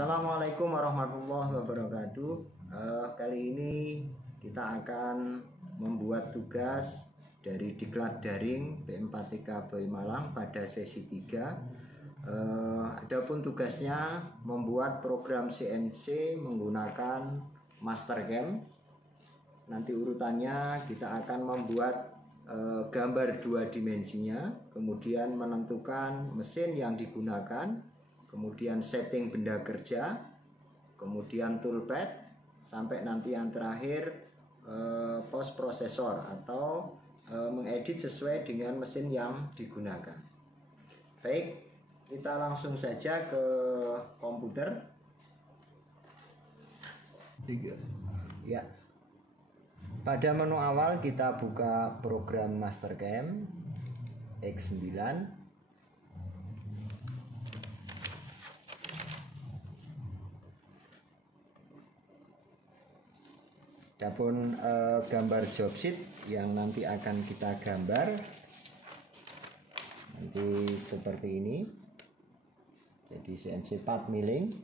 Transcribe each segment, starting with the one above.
Assalamualaikum warahmatullahi wabarakatuh. Kali ini kita akan membuat tugas dari Diklat Daring BM4TK Boy Malang pada sesi 3. Adapun tugasnya membuat program CNC menggunakan Mastercam. Nanti urutannya kita akan membuat gambar 2 dimensinya, kemudian menentukan mesin yang digunakan, kemudian setting benda kerja, kemudian toolpad, sampai nanti yang terakhir post processor atau mengedit sesuai dengan mesin yang digunakan. Baik, kita langsung saja ke komputer. 3. Ya. Pada menu awal kita buka program Mastercam X9. Adapun gambar job sheet yang nanti akan kita gambar nanti seperti ini. Jadi CNC part milling.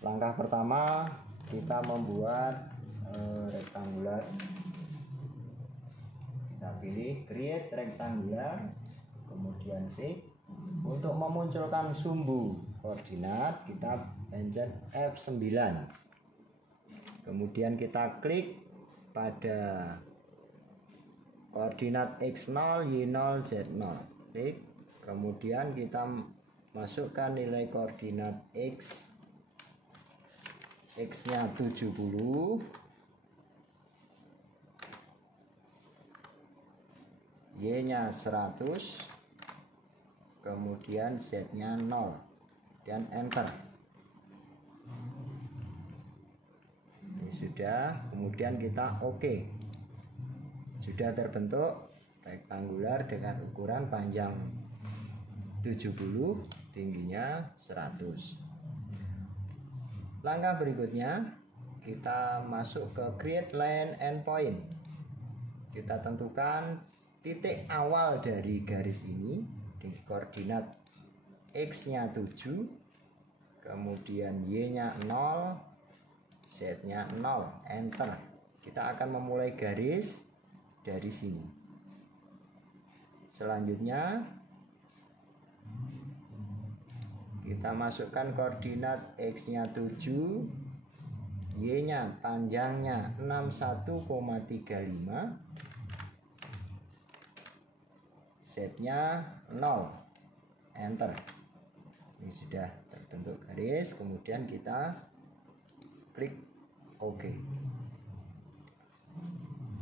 Langkah pertama kita membuat rektangular. Kita pilih create rectangular, kemudian klik. Untuk memunculkan sumbu koordinat kita pencet F9. Kemudian kita klik pada koordinat X0, Y0, Z0. Klik. Kemudian kita masukkan nilai koordinat X-nya 70, Y-nya 100, kemudian Z-nya 0, dan enter. Ini sudah, kemudian kita OK. Sudah terbentuk rektangular dengan ukuran panjang 70, tingginya 100. Langkah berikutnya kita masuk ke create line endpoint. Kita tentukan titik awal dari garis ini di koordinat X-nya 7, kemudian Y-nya 0, Z-nya 0, enter. Kita akan memulai garis dari sini. Selanjutnya kita masukkan koordinat X-nya 7, Y-nya panjangnya 61,35, Z-nya 0, enter. Ini sudah terbentuk garis, kemudian kita klik OK.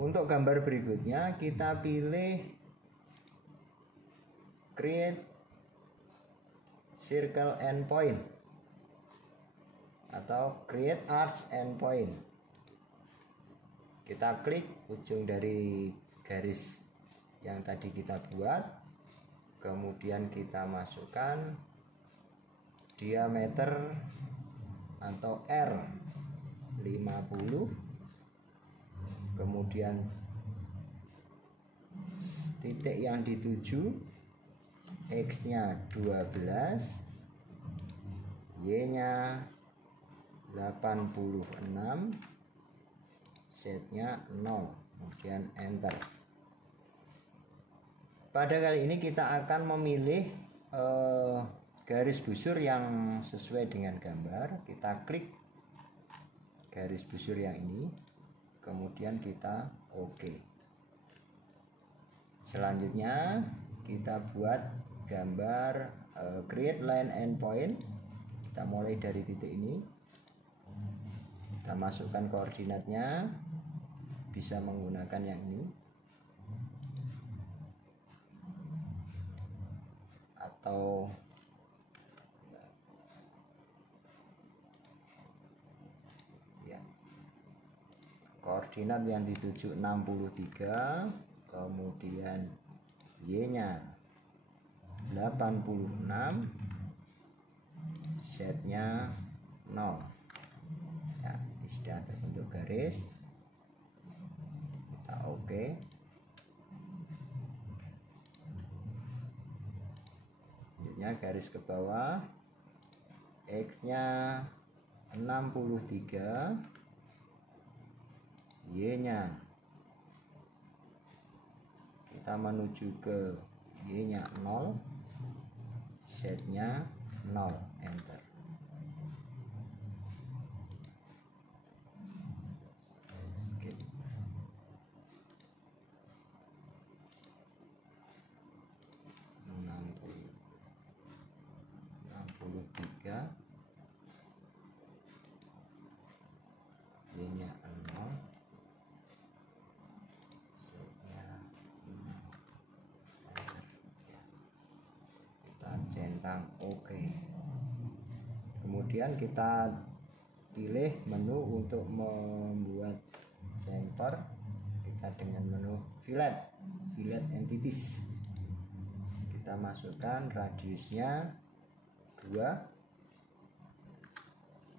Untuk gambar berikutnya kita pilih create circle endpoint atau create arch endpoint. Kita klik ujung dari garis yang tadi kita buat, kemudian kita masukkan diameter atau R 50, kemudian titik yang dituju X-nya 12, Y-nya 86, Z-nya 0, kemudian enter. Pada kali ini kita akan memilih garis busur yang sesuai dengan gambar. Kita klik garis busur yang ini, kemudian kita OK. Selanjutnya kita buat gambar create line endpoint. Kita mulai dari titik ini, kita masukkan koordinatnya, bisa menggunakan yang ini atau ya, koordinat yang dituju 63, kemudian Y-nya 86, Z-nya 0. Ya, ini sudah terbentuk garis. Kita OK. Selanjutnya garis ke bawah, X X-nya 63, Y-nya kita menuju ke Y-nya 0, Z-nya 0, enter. Skip. enam puluh tiga, Y-nya 0, Z-nya 0, enter. Kita centang OK. Kemudian kita pilih menu untuk membuat jumper. Kita dengan menu fillet entities, kita masukkan radiusnya 2,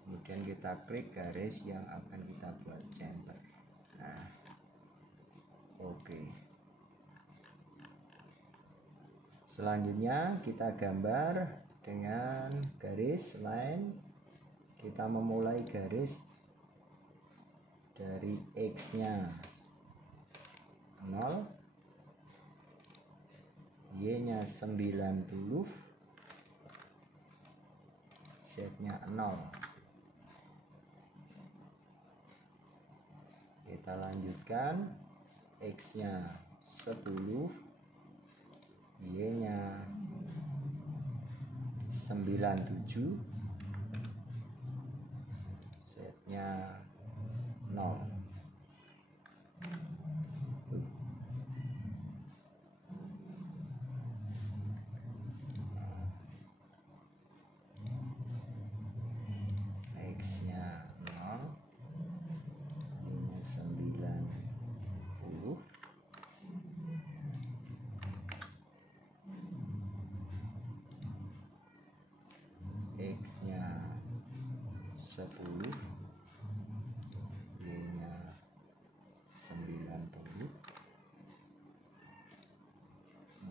kemudian kita klik garis yang akan kita buat jumper. Nah, oke. Selanjutnya kita gambar dengan garis line. Kita memulai garis dari X-nya 0, Y-nya 90, Z-nya 0. Kita lanjutkan, X-nya 10, Y-nya 97, Z-nya 0. X-nya 0, Y-nya 90, X-nya 10, Y-nya 90,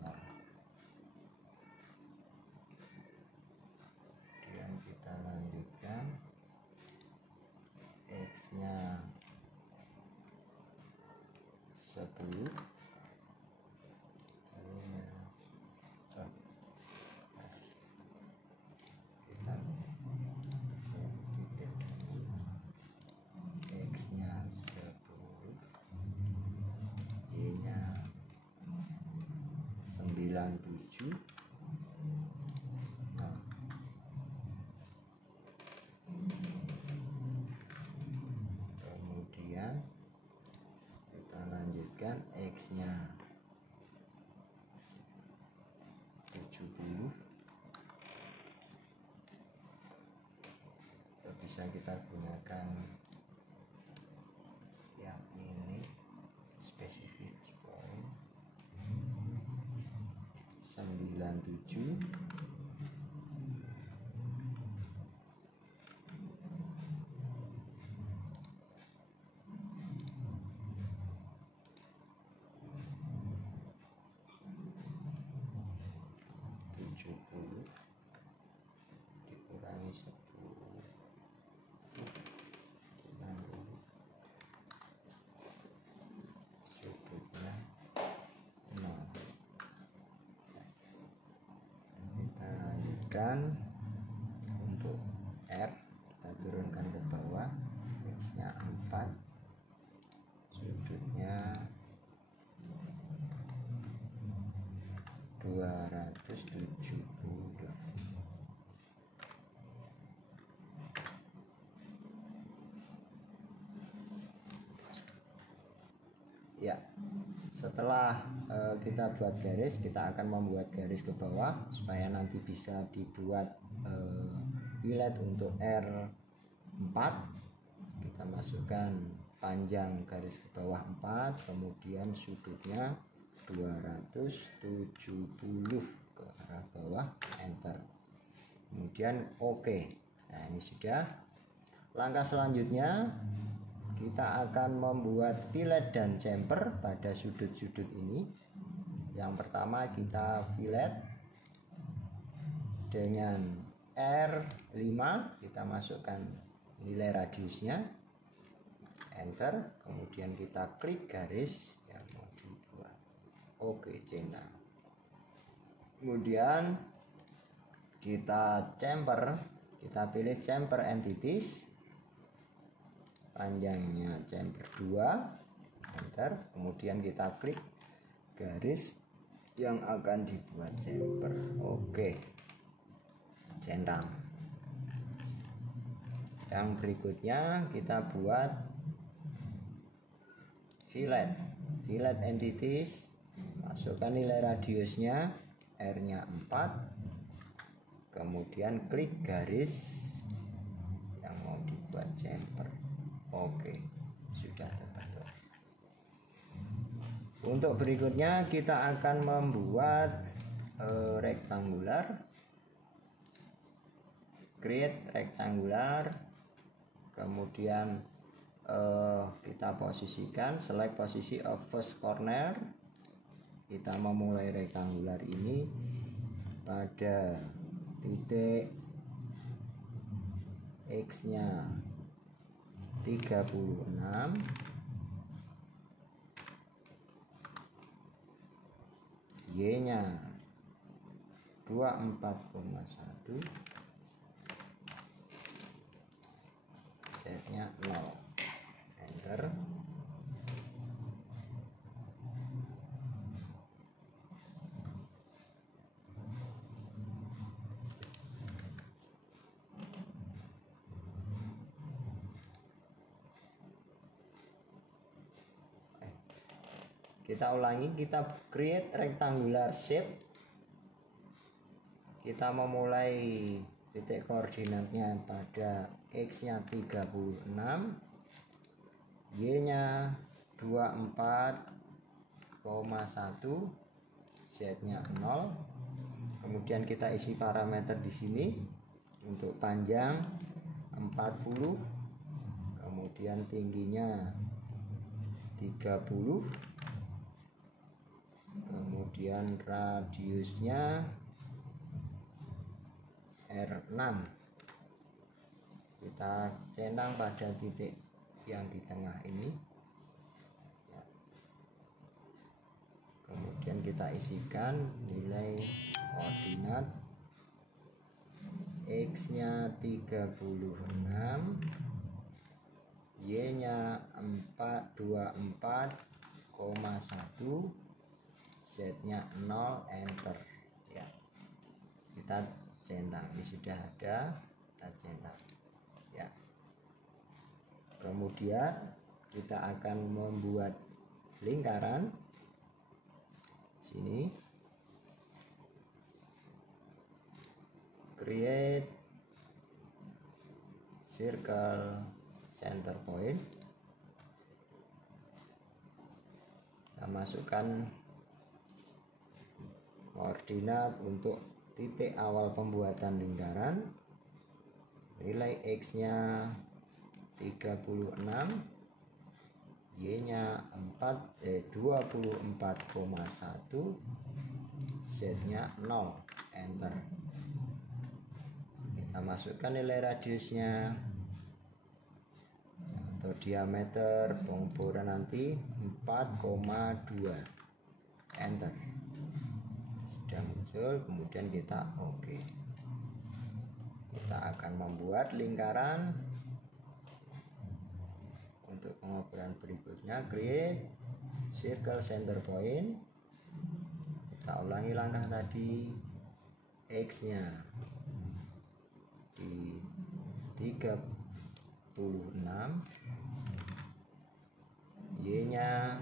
0. Kemudian kita lanjutkan, X-nya 10, Y-nya 1. Kita X-nya 10, Y-nya 97, 0. Kemudian kita lanjutkan, X-nya 70, atau bisa kita gunakan yang ini, specific point 97, 70 dikurangi 10, 60, sudutnya 0. Kita lanjutkan untuk R, kita turunkan ke bawah, X-nya 4, sudutnya 270. Ya, setelah kita buat garis, kita akan membuat garis ke bawah supaya nanti bisa dibuat fillet untuk R4. Kita masukkan panjang garis ke bawah 4, kemudian sudutnya 270 ke arah bawah, enter. Kemudian OK. Nah, ini sudah. Langkah selanjutnya kita akan membuat fillet dan jumper pada sudut-sudut ini. Yang pertama kita fillet dengan R5, kita masukkan nilai radiusnya, enter, kemudian kita klik garis yang mau dibuat. Oke, centang. Kemudian kita chamfer, kita pilih chamfer entities, panjangnya chamfer 2, enter, kemudian kita klik garis yang akan dibuat chamfer. Oke, centang. Yang berikutnya kita buat fillet entities, masukkan nilai radiusnya, R nya 4, kemudian klik garis yang mau dibuat chamfer. Oke, sudah terbentuk. Untuk berikutnya kita akan membuat rectangular, create rectangular, kemudian kita posisikan, select posisi of first corner. Kita memulai rectangular ini pada titik X nya 36, Y nya 24,1, Z nya 0, enter. Kita ulangi, kita create rectangular shape. Kita memulai titik koordinatnya pada X nya 36, Y nya 24,1, Z nya 0. Kemudian kita isi parameter di sini. Untuk panjang 40, kemudian tingginya 30, kemudian radiusnya R6. Kita centang pada titik yang di tengah ini. Kemudian kita isikan nilai koordinat, X nya 36, Y nya 24,1, Z nya 0, enter. Ya, kita centang. Ini sudah ada, kita centang. Ya, kemudian kita akan membuat lingkaran sini, create circle center point. Kita masukkan koordinat untuk titik awal pembuatan lingkaran, nilai X nya 36, Y nya 24,1, Z nya 0, enter. Kita masukkan nilai radiusnya atau diameter pengeboran nanti 4,2, enter. Sudah muncul, kemudian kita oke. Kita akan membuat lingkaran. Untuk pengoperan berikutnya, create circle center point. Kita ulangi langkah tadi, X nya di 36, Y nya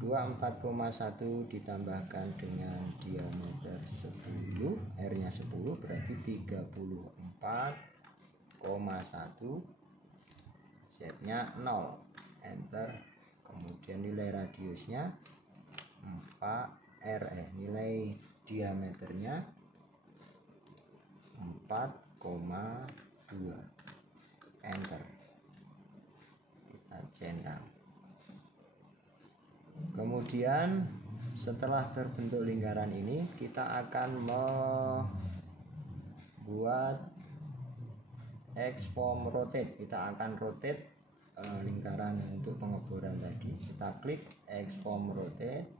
24,1 ditambahkan dengan diameter 10, R nya 10, berarti 34,1, Z nya 0, enter. Kemudian nilai radiusnya 4 nilai diameternya 4,2, enter. Kita centang. Kemudian setelah terbentuk lingkaran ini, kita akan membuat buat X-form rotate. Kita akan rotate lingkaran untuk pengeboran tadi. Kita klik X-form rotate,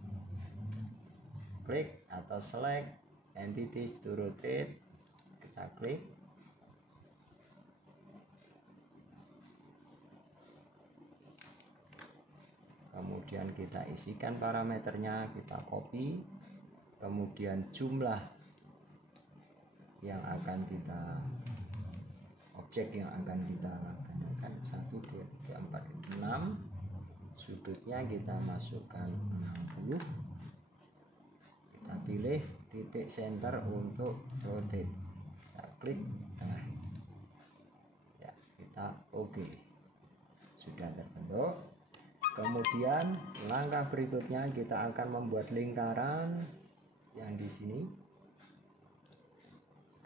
klik atau select entities to rotate, kita klik. Kemudian kita isikan parameternya, kita copy, kemudian jumlah yang akan kita, objek yang akan kita gunakan 1, 2, 3, 4, 6, sudutnya kita masukkan 60, kita pilih titik center untuk rotate, kita klik tengah ya, kita oke. Sudah terbentuk. Kemudian langkah berikutnya kita akan membuat lingkaran yang di sini.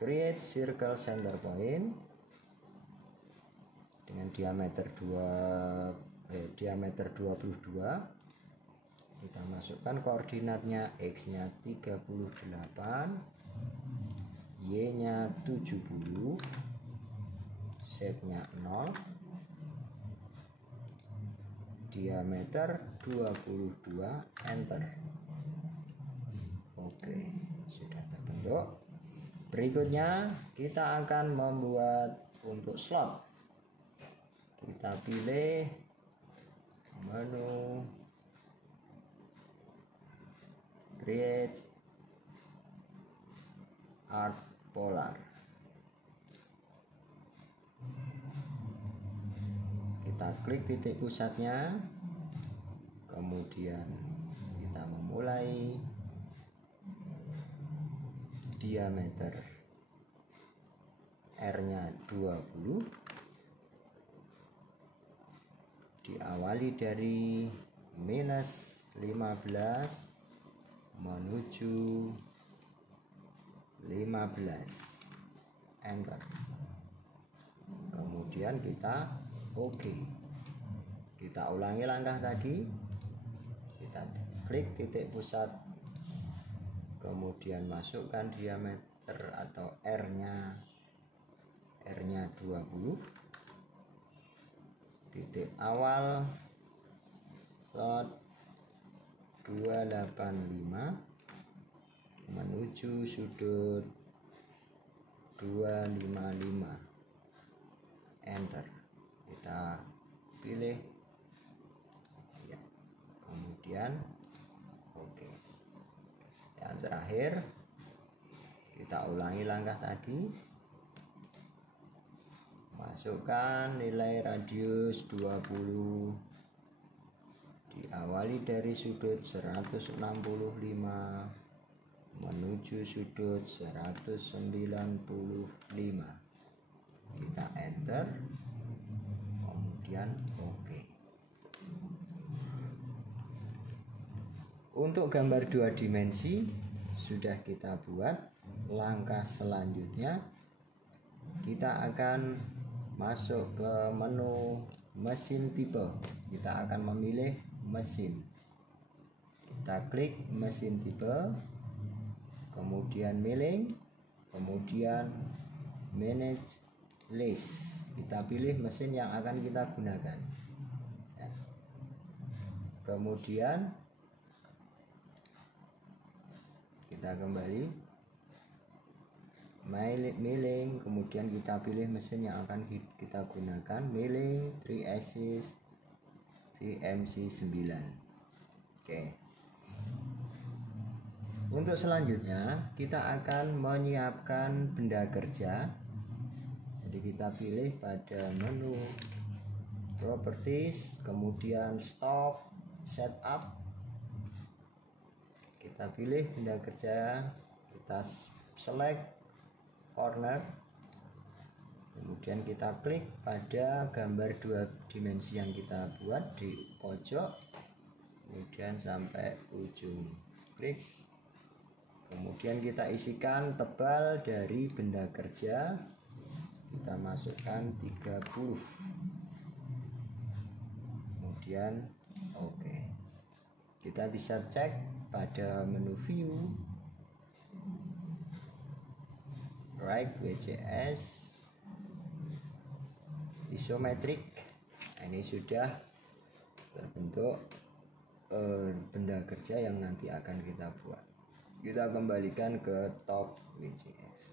Create circle center point dengan diameter 22. Kita masukkan koordinatnya, X-nya 38, Y-nya 70, Z-nya 0, diameter 22, enter. Oke, sudah terbentuk. Berikutnya kita akan membuat untuk slot. Kita pilih menu, create art polar. Kita klik titik pusatnya, kemudian kita memulai diameter R-nya 20, diawali dari minus 15 menuju 15, enter. Kemudian kita oke. Kita ulangi langkah tadi, kita klik titik pusat, kemudian masukkan diameter atau R-nya 20, titik awal slot 285 menuju sudut 255, enter. Kita pilih ya, kemudian oke. Yang terakhir kita ulangi langkah tadi, masukkan nilai radius 20, diawali dari sudut 165 menuju sudut 195, kita enter, kemudian oke. Untuk gambar 2 dimensi sudah kita buat. Langkah selanjutnya kita akan masuk ke menu mesin tipe. Kita akan memilih mesin, kita klik mesin tipe, kemudian milling, kemudian manage list. Kita pilih mesin yang akan kita gunakan ya. Kemudian kita kembali milling, kemudian kita pilih mesin yang akan kita gunakan, milling 3 axis VMC 9. Oke. Untuk selanjutnya kita akan menyiapkan benda kerja. Jadi kita pilih pada menu properties, kemudian stop setup, kita pilih benda kerja, kita select corner, kemudian kita klik pada gambar 2 dimensi yang kita buat di pojok, kemudian sampai ujung, klik, kemudian kita isikan tebal dari benda kerja, kita masukkan 30, kemudian oke. Kita bisa cek pada menu view, right WCS isometrik. Nah, ini sudah terbentuk benda kerja yang nanti akan kita buat. Kita kembalikan ke top WCS.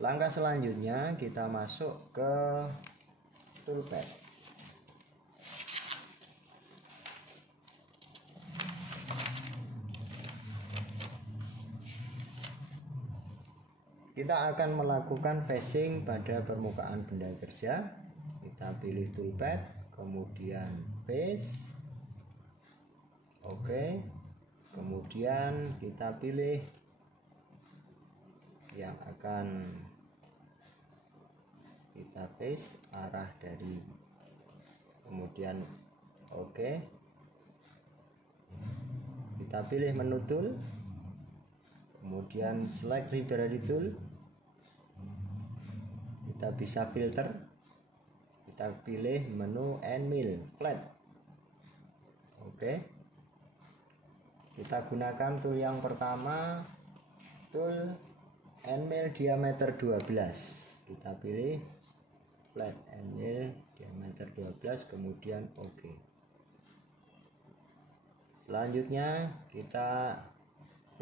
Langkah selanjutnya kita masuk ke toolpad. Kita akan melakukan facing pada permukaan benda kerja. Kita pilih toolpad, kemudian paste. Oke. Kemudian kita pilih yang akan kita paste arah dari, kemudian oke. Kita pilih menu tool, kemudian select library tool. Kita bisa filter, kita pilih menu end mill flat. Oke. Kita gunakan tool yang pertama, tool end mill diameter 12. Kita pilih flat end mill diameter 12, kemudian oke. Selanjutnya kita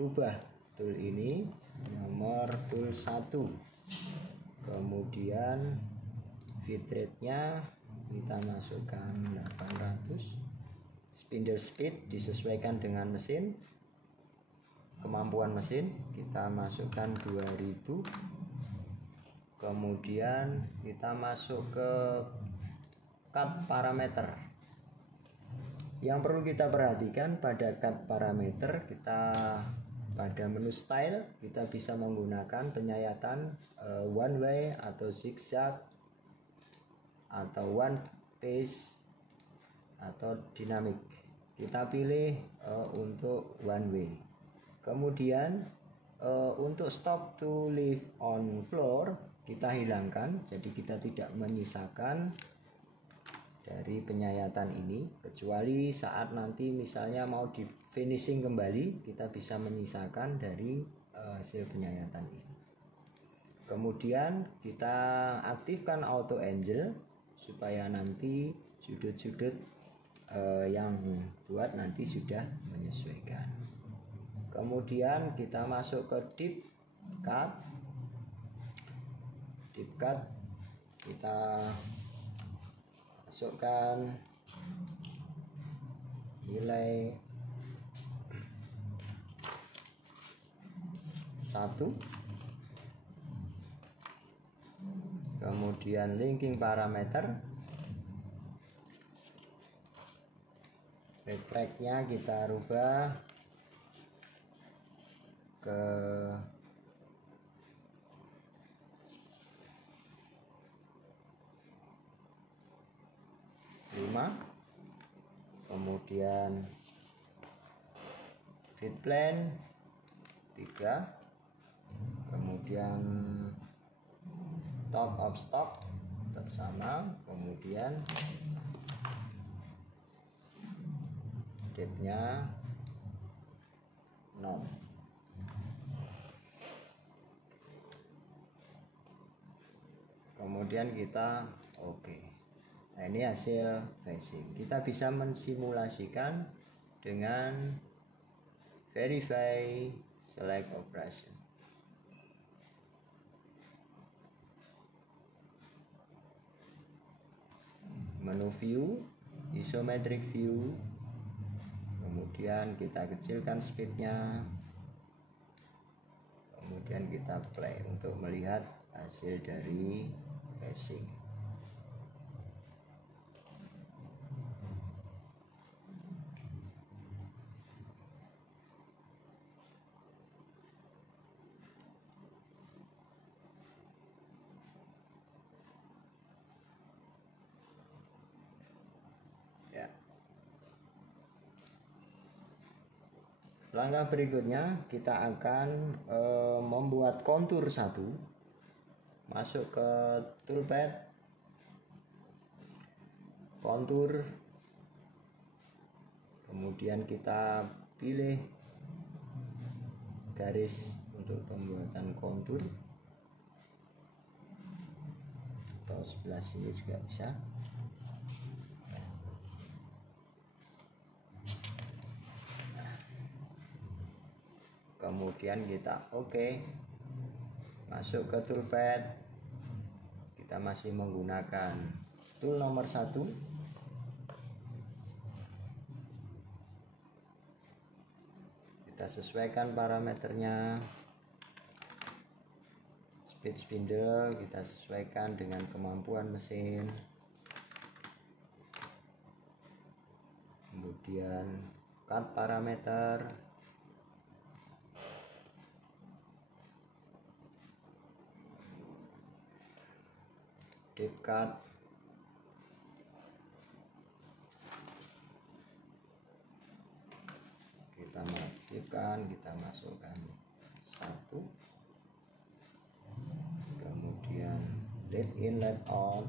rubah tool ini nomor tool 1, kemudian bitrate nya kita masukkan 800, spindle speed disesuaikan dengan mesin, kemampuan mesin kita masukkan 2000, kemudian kita masuk ke cut parameter. Yang perlu kita perhatikan pada cut parameter, kita pada menu style kita bisa menggunakan penyayatan one way atau zigzag atau one pace atau dynamic. Kita pilih untuk one way. Kemudian untuk stop to live on floor kita hilangkan, jadi kita tidak menyisakan dari penyayatan ini, kecuali saat nanti misalnya mau di finishing kembali kita bisa menyisakan dari hasil penyayatan ini. Kemudian kita aktifkan auto angel supaya nanti sudut-sudut yang buat nanti sudah menyesuaikan. Kemudian kita masuk ke deep cut. Deep cut kita masukkan nilai 1, kemudian linking parameter, retract nya kita rubah ke 5, kemudian feed plan 3, kemudian top of stock tetap sama, kemudian depth nya 0. Kemudian kita oke. Nah, ini hasil facing. Kita bisa mensimulasikan dengan verify select operation. Menu view, isometric view, kemudian kita kecilkan speednya, kemudian kita play untuk melihat hasil dari facing. Langkah berikutnya kita akan membuat kontur 1. Masuk ke toolpad, kontur, kemudian kita pilih garis untuk pembuatan kontur. atau sebelah sini juga bisa. Kemudian kita masuk ke toolpad. Kita masih menggunakan tool nomor 1. Kita sesuaikan parameternya. Speed spindle kita sesuaikan dengan kemampuan mesin. Kemudian cut parameter. Deep cut. Kita matikan, kita masukkan 1. Kemudian lead in, lead out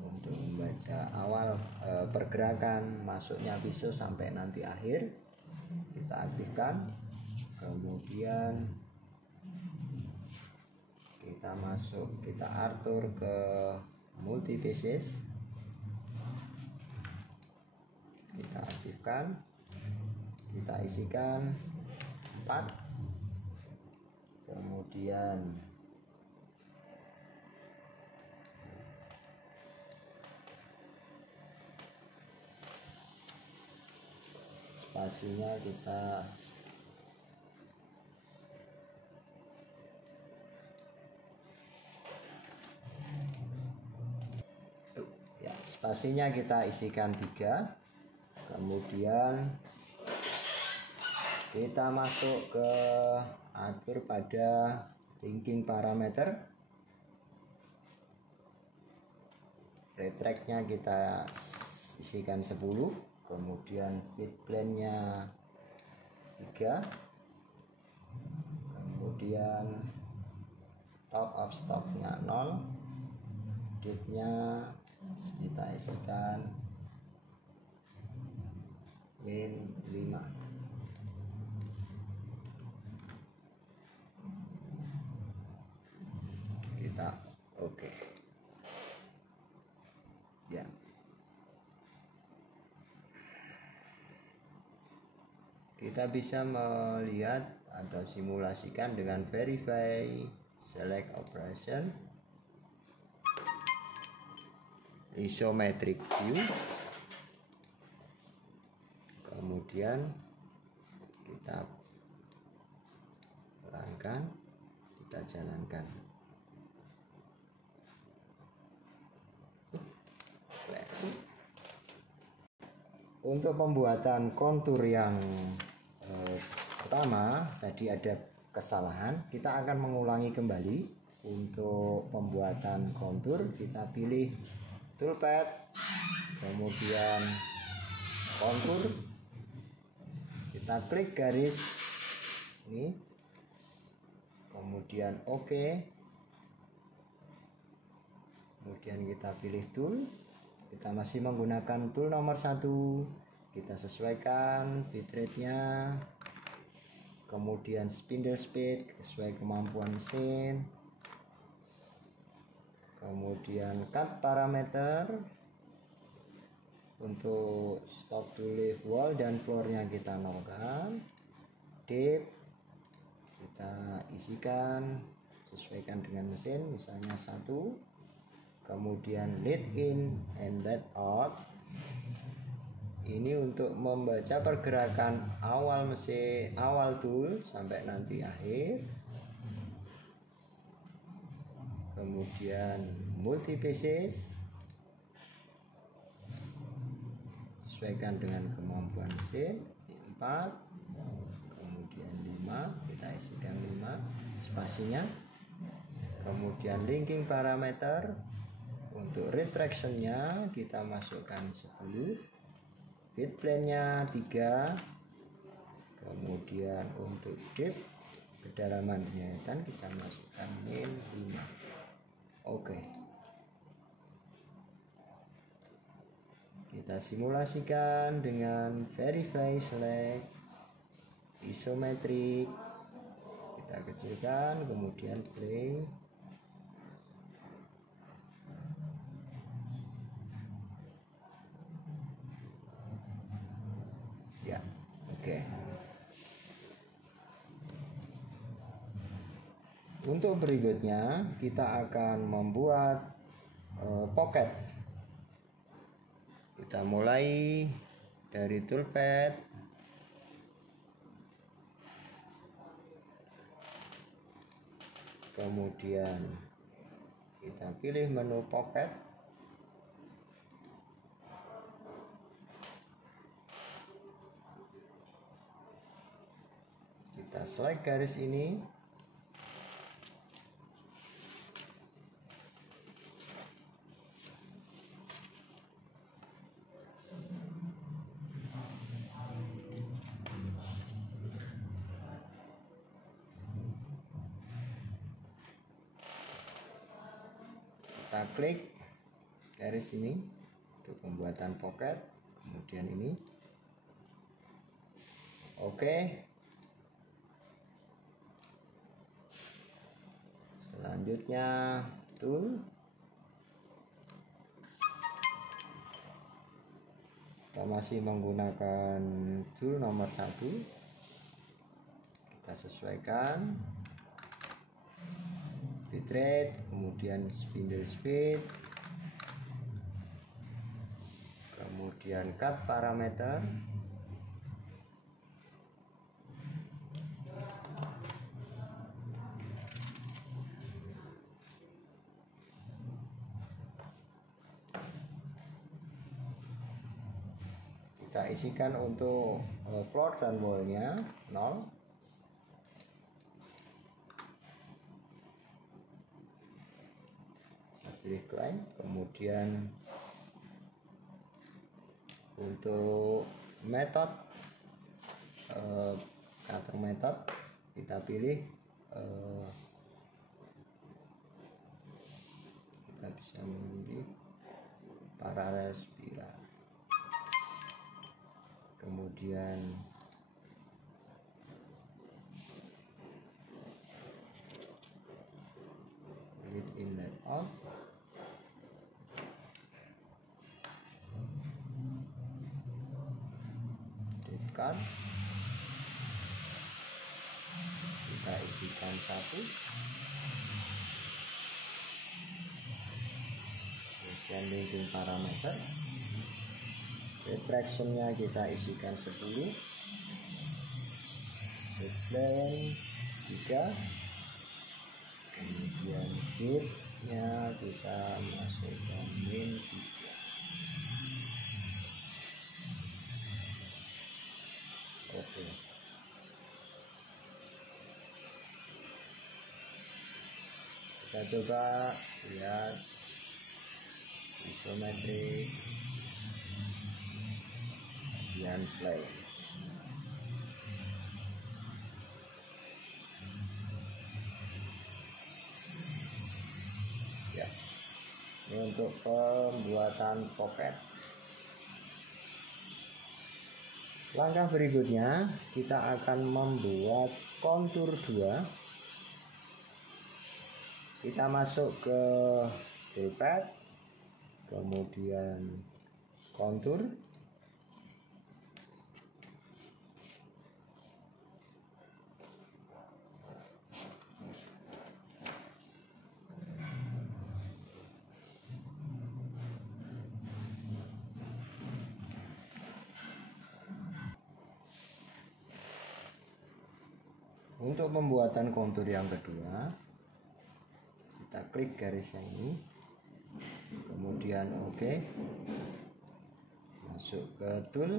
untuk membaca awal pergerakan masuknya pisau sampai nanti akhir. Kita aktifkan. Kemudian kita atur ke multi pieces. Kita aktifkan. Kita isikan 4. Kemudian spasinya kita isikan 3. Kemudian kita masuk ke atur pada linking parameter. Retract-nya kita isikan 10. Kemudian feed plane-nya 3. Kemudian top of stock-nya 0. Deep-nya kita isikan min 5. Kita ya. Kita bisa melihat atau simulasikan dengan verify select operation, isometric view. Kemudian kita pelankan, kita jalankan. Untuk pembuatan kontur yang pertama tadi ada kesalahan, kita akan mengulangi kembali. Untuk pembuatan kontur kita pilih toolpad, kemudian kontur, kita klik garis ini, kemudian kemudian kita pilih tool. Kita masih menggunakan tool nomor 1. Kita sesuaikan bitrate-nya, kemudian spindle speed sesuai kemampuan mesin, kemudian cut parameter. Untuk stop to leaf wall dan floor-nya kita nolkan. Deep kita isikan sesuaikan dengan mesin, misalnya 1. Kemudian lead in and lead out, ini untuk membaca pergerakan awal mesin, awal tool sampai nanti akhir. Kemudian multi pieces sesuaikan dengan kemampuan mesin, 4. Kemudian 5, kita isikan 5 spasinya. Kemudian linking parameter. Untuk retraction-nya kita masukkan 10. Feed plane-nya 3. Kemudian untuk deep kedalaman penyahitan kita masukkan min 5. Kita simulasikan dengan verify select isometric. Kita kecilkan, kemudian play. Untuk berikutnya kita akan membuat pocket. Kita mulai dari toolpad, kemudian kita pilih menu pocket, kita select garis ini, kita klik garis ini untuk pembuatan pocket, kemudian ini oke. Selanjutnya tool, kita masih menggunakan tool nomor 1, kita sesuaikan bitrate, kemudian spindle speed, kemudian cut parameter, kita isikan untuk floor dan wallnya 0. Pilih climb, kemudian untuk method cutter method kita pilih kita bisa memilih parallel spiral, kemudian lead in let out, kan kita isikan 1, kemudian linking parameter, refractionnya kita isikan 10, baseline 3, kemudian widthnya kita masukkan min 3. Oke. Kita coba lihat isometrik dan play. Ya, ini untuk pembuatan pocket. Langkah berikutnya kita akan membuat kontur 2. Kita masuk ke toolpad, kemudian kontur, untuk pembuatan kontur yang kedua kita klik garis yang ini, kemudian oke, masuk ke tool,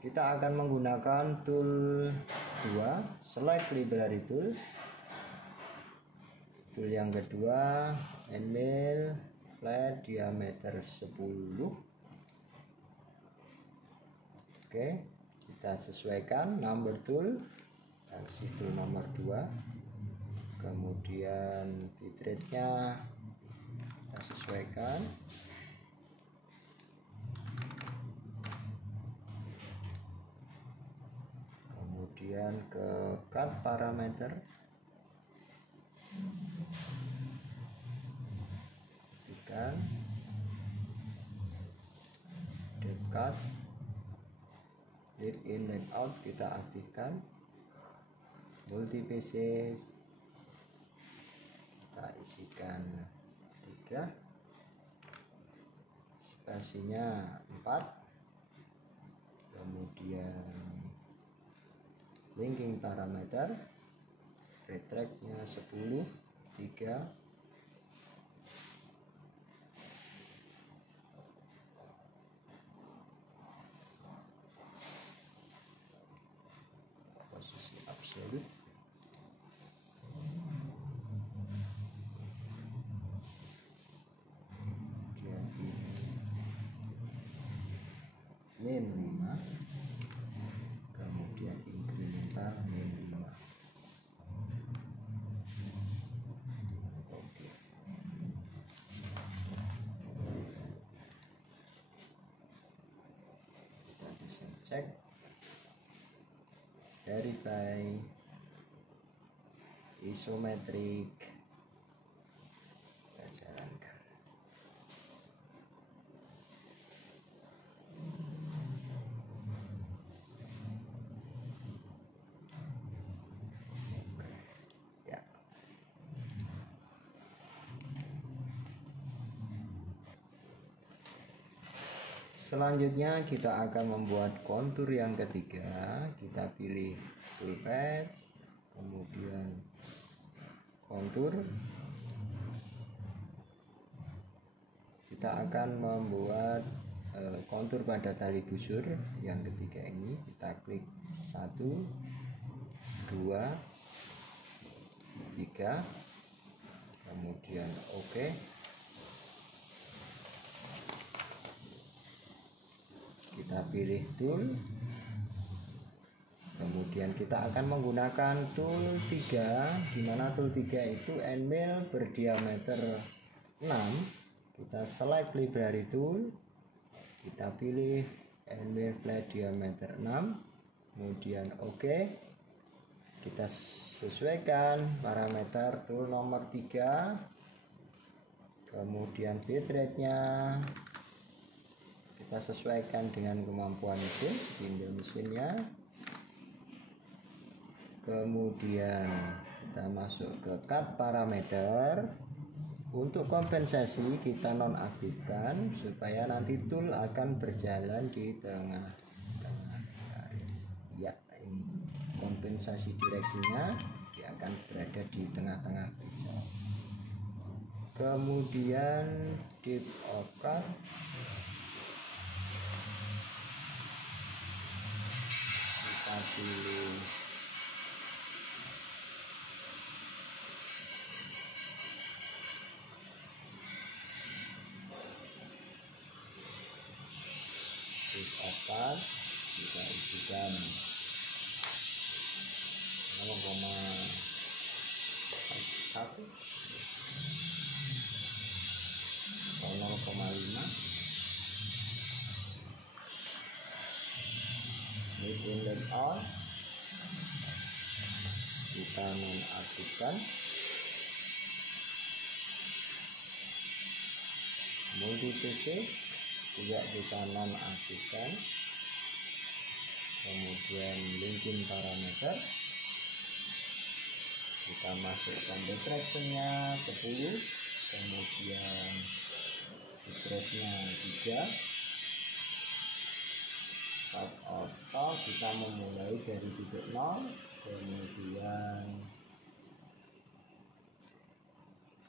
kita akan menggunakan tool 2, select library tool, tool yang kedua end mill flat diameter 10. Oke, kita sesuaikan number tool, kasih tool nomor 2, kemudian bitrate-nya kita sesuaikan, kemudian ke cut parameter, aktifkan depth cut, lead in let out kita aktifkan, multi pieces berikan 3, spasinya 4, kemudian linking parameter, retract-nya 10, 3, posisi absolut, min 5, kemudian incremental min 5. Oke. Kita bisa cek, verify, isometric, kita jalankan. Ya. Selanjutnya kita akan membuat kontur yang ketiga. Kita pilih toolpad, kemudian kontur. Kita akan membuat kontur pada tali busur yang ketiga ini. Kita klik 1, 2, 3, kemudian oke. Kita pilih tool, kemudian kita akan menggunakan tool 3, dimana tool 3 itu end mill berdiameter 6. Kita select library tool, kita pilih end mill flat diameter 6, kemudian oke. Kita sesuaikan parameter tool nomor 3, kemudian bitrate-nya kita sesuaikan dengan kemampuan mesin, spindle mesinnya. Kemudian kita masuk ke cut parameter. Untuk kompensasi kita nonaktifkan supaya nanti tool akan berjalan di tengah-tengah garis. Ya, ini kompensasi direksinya, dia akan berada di tengah-tengah pisau. Kemudian depth of cut, kita pilih depth of cut, kita isikan 0,1 atau 0,5. Medium layout kita nonaktifkan. Multi PC juga kita nonaktifkan. Kemudian linking parameter kita masukkan retraction-nya 10, kemudian bitrate-nya 3. Cut auto kita memulai dari titik 0, kemudian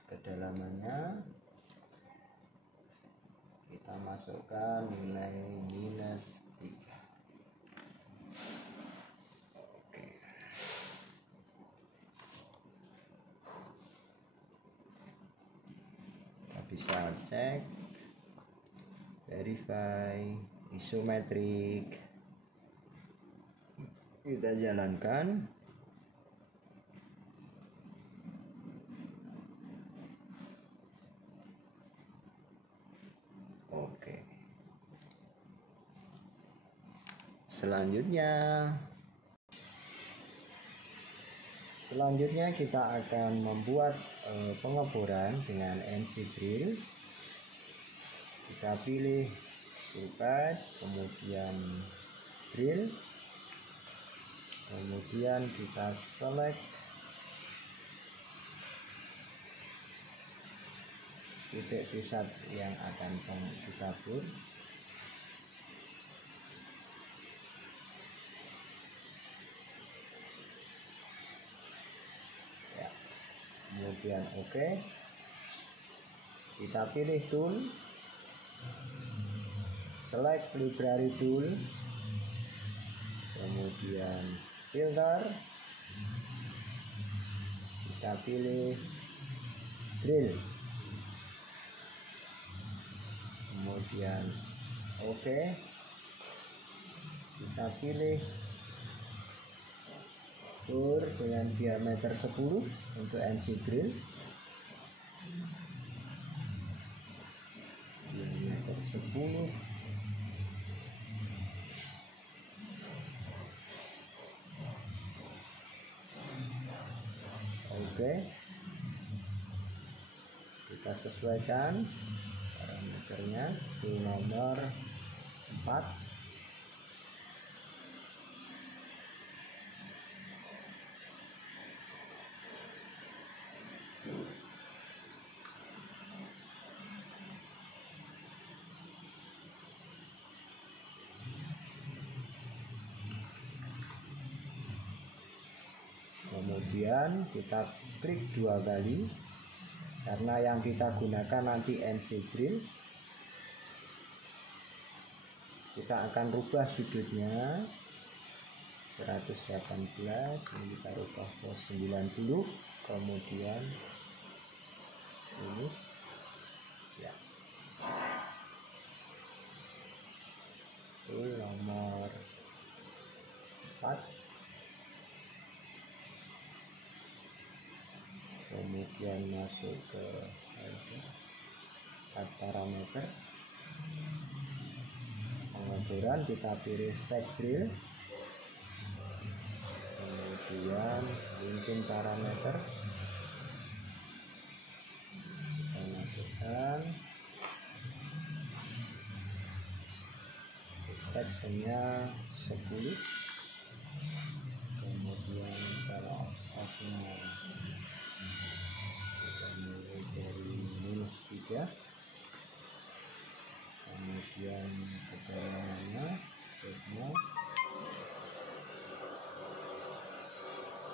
kedalamannya kita masukkan nilai -3. Oke. Kita bisa cek, verify, isometric, kita jalankan. Oke. Selanjutnya kita akan membuat pengeboran dengan NC drill. Kita pilih toolpad, kemudian drill, kemudian kita select titik pusat yang akan kita bor. Ya, kemudian oke. Kita pilih tool, select library tool, kemudian filter, kita pilih drill, kemudian oke. Kita pilih bor dengan diameter 10 untuk NC drill, diameter 10. Oke, kita sesuaikan parameternya di nomor 4. Kemudian kita klik 2 kali karena yang kita gunakan nanti NC drill. Kita akan rubah sudutnya 118, ini kita rubah ke 90, kemudian ini ya, tool nomor 4, kemudian masuk ke 4 parameter pengeboran, kita pilih tag drill, kemudian linking parameter kita masukkan, sectionnya 10, kemudian cara off-nya kita mulai dari -3, kemudian keterangannya setnya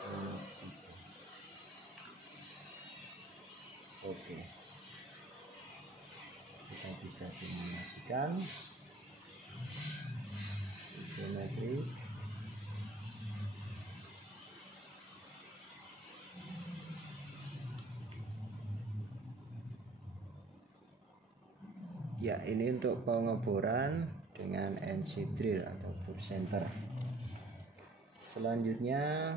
-3. Oke, kita bisa simulasikan isometri. Ya, ini untuk pengeboran dengan NC drill atau bore center. Selanjutnya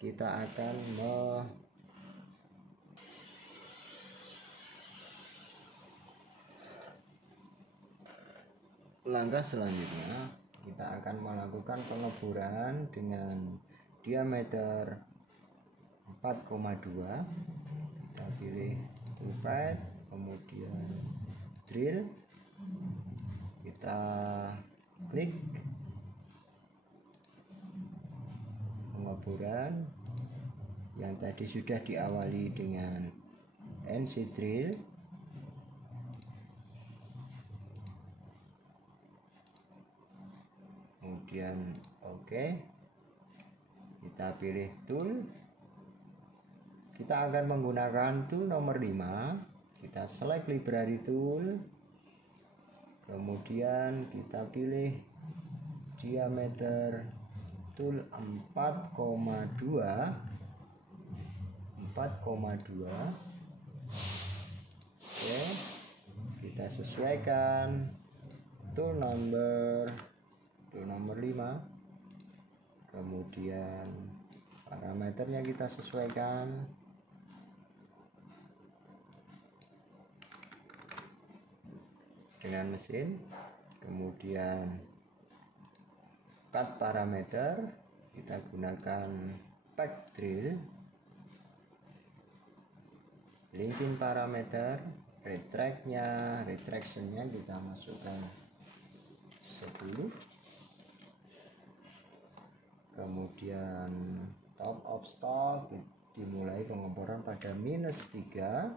kita akan langkah selanjutnya kita akan melakukan pengeboran dengan diameter 4,2. Kita pilih tool pad, kemudian drill, kita klik pengeboran yang tadi sudah diawali dengan NC drill. Kemudian oke, kita pilih tool, kita akan menggunakan tool nomor 5. Kita select library tool, kemudian kita pilih diameter tool 4,2. Oke, kita sesuaikan tool nomor 5, kemudian parameternya kita sesuaikan, dengan mesin, kemudian cut parameter kita gunakan pack drill, linking parameter, retractionnya kita masukkan 10, kemudian top of stock dimulai pengeboran pada -3,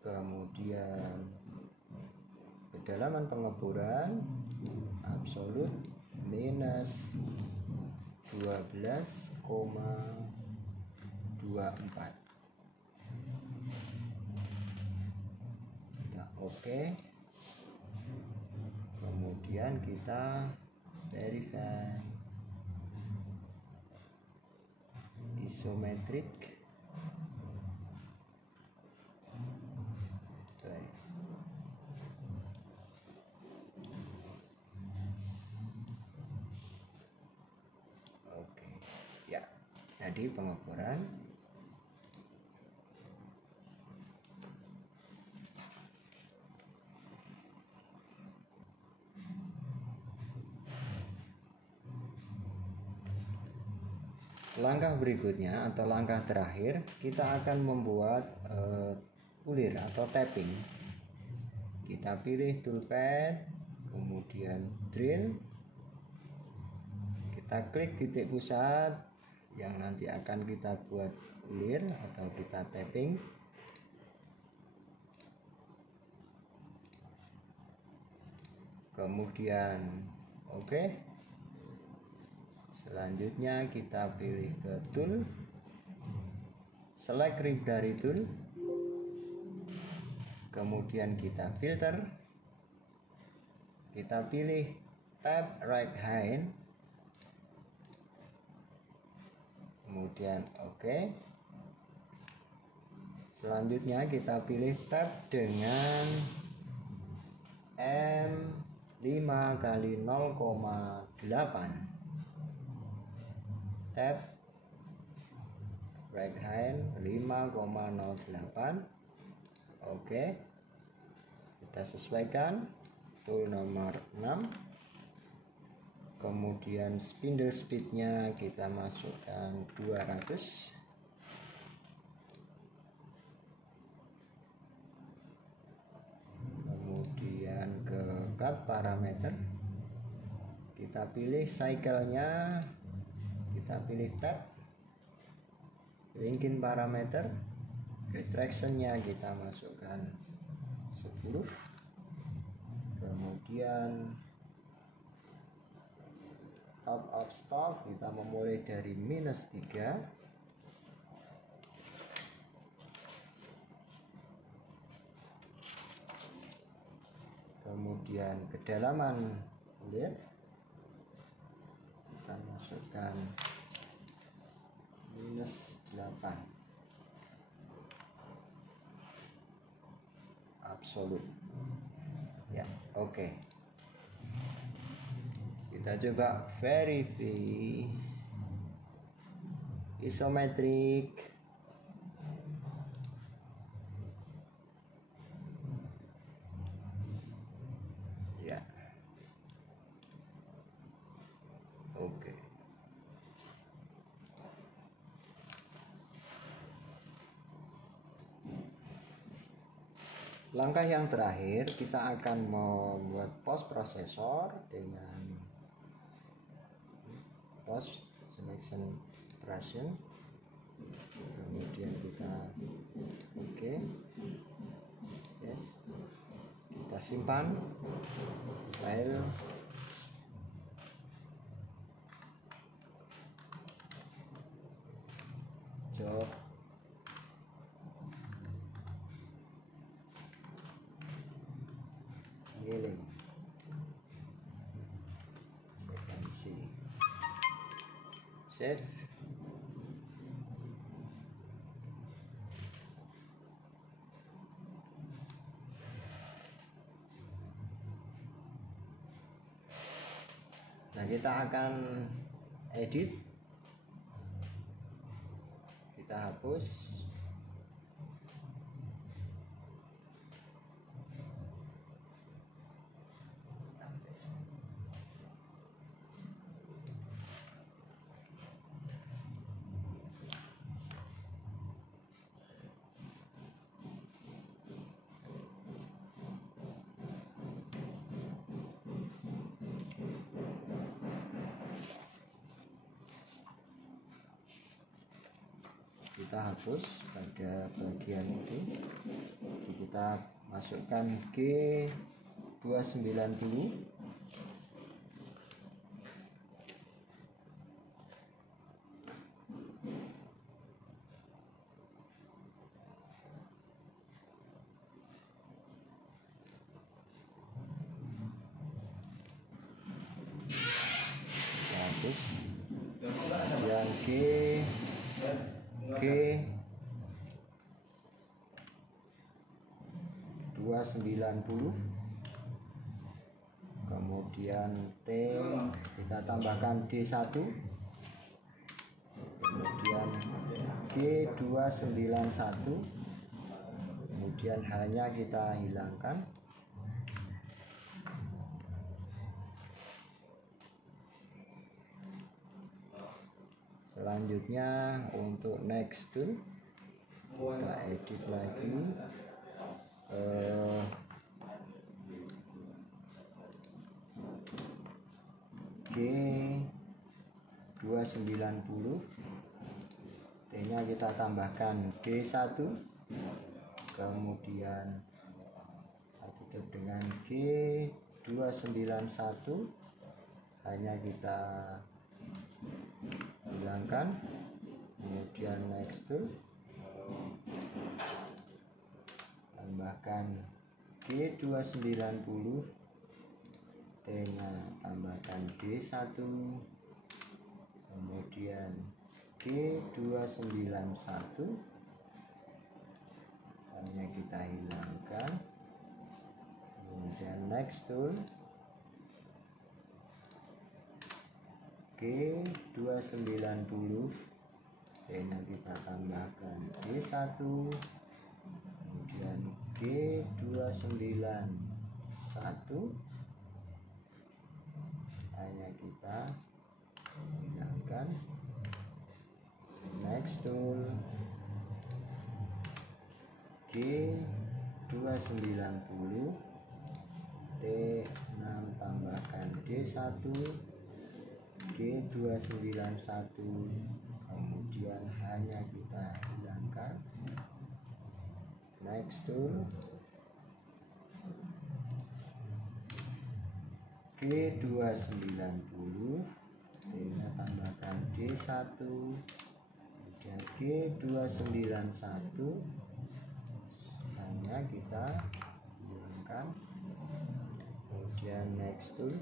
kemudian kedalaman pengeboran absolut minus 12,24. Kita oke. Kemudian kita verify isometrik. Oke, ya. Jadi pengeboran langkah berikutnya atau langkah terakhir, kita akan membuat ulir atau tapping. Kita pilih toolpad, kemudian drill, kita klik titik pusat yang nanti akan kita buat ulir atau kita tapping. Kemudian oke. Selanjutnya kita pilih ke tool, select rib dari tool, kemudian kita filter, kita pilih tab right hand, kemudian oke. Selanjutnya kita pilih tab dengan M5 kali 0,8, tab right hand 5,08. oke, kita sesuaikan tool nomor 6. Kemudian spindle speednya kita masukkan 200. Kemudian ke cut parameter, kita pilih cycle-nya, kita pilih tab, linkin parameter, retraction-nya kita masukkan 10. Kemudian top of stock kita memulai dari -3. Kemudian kedalaman ulir kita masukkan -8 absolut, ya. Oke, kita coba verify isometrik. Ya, oke. Langkah yang terakhir, kita akan membuat post processor dengan post selection operation. Kemudian kita oke, yes, kita simpan file. Job milling sekuensi, save. Nah, kita akan edit, kita hapus. Kita hapus pada pada bagian itu. Jadi kita masukkan G290, yang G290, kemudian T kita tambahkan D1, kemudian G291, kemudian hanya kita hilangkan. Selanjutnya untuk next tool kita edit lagi, G290, T nya kita tambahkan D1, kemudian kita tutup dengan G291, hanya kita hilangkan, kemudian next tool, tambahkan G290, T nya tambahkan D1, kemudian G291, hanya kita hilangkan, kemudian next tool, G290, T nya kita tambahkan D1, kemudian G291, hanya kita hilangkan, next tool, G290, T6 tambahkan D1, G291, kemudian hanya kita hilangkan, next tool, G290, T-nya tambahkan D1, kemudian G291, hanya kita hilangkan, kemudian next tool,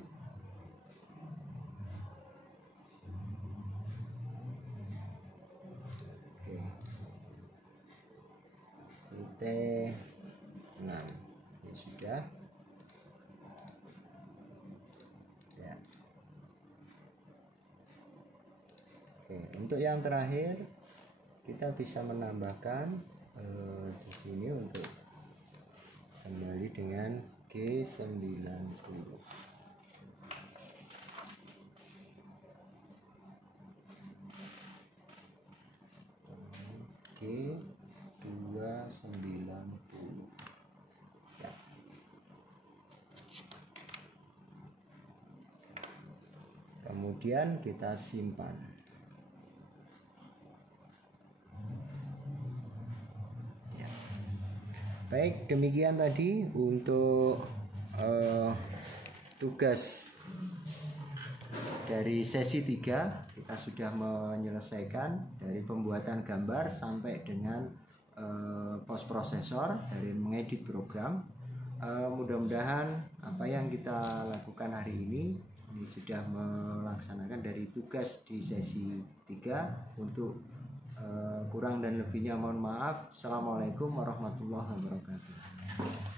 T6. Ini sudah ya. Oke, untuk yang terakhir kita bisa menambahkan di sini untuk kembali dengan G90. G290 ya. Kemudian kita simpan. Ya. Baik, demikian tadi untuk tugas dari sesi 3. Kita sudah menyelesaikan dari pembuatan gambar sampai dengan post processor, dari mengedit program. Mudah-mudahan apa yang kita lakukan hari ini sudah melaksanakan dari tugas di sesi 3. Untuk kurang dan lebihnya mohon maaf. Assalamualaikum warahmatullahi wabarakatuh.